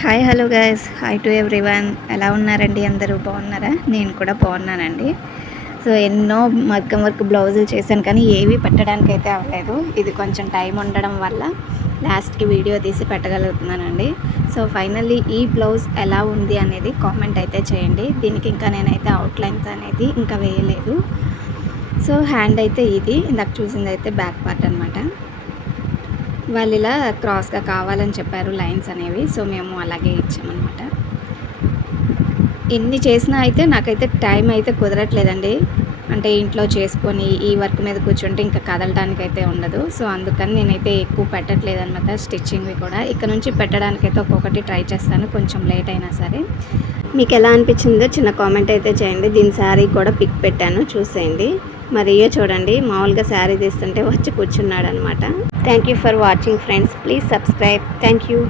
Hi hello guys hi to everyone ఎలా ఉన్నారండి? అందరూ బాగున్నారా? నేను కూడా బాగున్నానండి. సో ఎన్నో మగ్గం వర్క్ బ్లౌజులు చేశాను కానీ ఏవి పెట్టడానికి అయితే అవ్వలేదు. ఇది కొంచెం టైం ఉండడం వల్ల లాస్ట్కి వీడియో తీసి పెట్టగలుగుతున్నానండి. సో ఫైనల్లీ ఈ బ్లౌజ్ ఎలా ఉంది అనేది కామెంట్ అయితే చేయండి. దీనికి ఇంకా నేనైతే అవుట్లైన్స్ అనేది ఇంకా వేయలేదు. సో హ్యాండ్ అయితే ఇది. ఇందాక చూసింది అయితే బ్యాక్ పార్ట్ అనమాట వాళ్ళు ఇలా క్రాస్గా కావాలని చెప్పారు లైన్స్ అనేవి సో మేము అలాగే ఇచ్చామన్నమాట. ఎన్ని చేసినా అయితే నాకైతే టైం అయితే కుదరట్లేదండి. అంటే ఇంట్లో చేసుకొని ఈ వర్క్ మీద కూర్చుంటే ఇంకా కదలడానికి అయితే ఉండదు. సో అందుకని నేనైతే ఎక్కువ పెట్టట్లేదు అనమాట స్టిచ్చింగ్వి కూడా. ఇక్కడ నుంచి పెట్టడానికైతే ఒక్కొక్కటి ట్రై చేస్తాను కొంచెం లేట్ అయినా సరే. మీకు ఎలా అనిపించిందో చిన్న కామెంట్ అయితే చేయండి. దీని శారీ కూడా పిక్ పెట్టాను చూసేయండి. మరి చూడండి మామూలుగా శారీ తీస్తుంటే వచ్చి కూర్చున్నాడు అనమాట thank you for watching friends please subscribe thank you